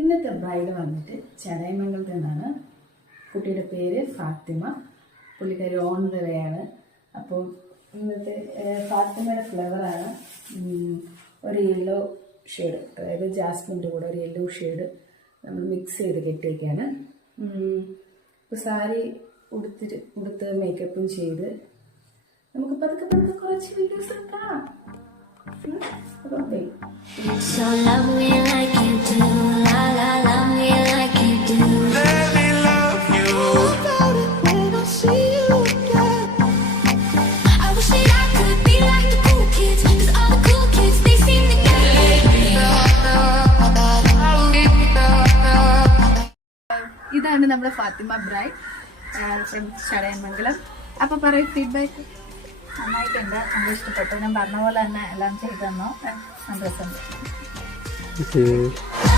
ഇന്നത്തെ ബ്രൈഡ് വന്നിട്ട് ചടയമംഗലത്ത് നിന്നാണ്. കുട്ടിയുടെ പേര് ഫാത്തിമ. പുള്ളിക്കാരി ഓൺ ദ വേ ആണ്. അപ്പോൾ ഇന്നത്തെ ഫാത്തിമയുടെ ഫ്ലവറാണ് ഒരു യെല്ലോ ഷെയ്ഡ്, അതായത് ജാസ്മിൻ്റെ കൂടെ ഒരു യെല്ലോ ഷെയ്ഡ് നമ്മൾ മിക്സ് ചെയ്ത് കെട്ടിയൊക്കെയാണ്. ഇപ്പോൾ സാരി ഉടുത്ത് മേക്കപ്പും ചെയ്ത് നമുക്ക് പതുക്കെ കുറച്ച് വീഡിയോസ് കാണാം. അപ്പം So love me like you do, la la, love me like you do. Let me love you. About it when I see you again. I wish that I could be like the cool kids, 'cause all the cool kids, they seem to get it. ഇതാണ് നമ്മുടെ Fathima bride from Chadayamangalam. അപ്പോൾ പറയും feedback. നന്നായിട്ടുണ്ട്, നമുക്ക് ഇഷ്ടപ്പെട്ടു. ഞാൻ പറഞ്ഞ പോലെ തന്നെ എല്ലാം ചെയ്തു തന്നു. നല്ല രസമുണ്ട്.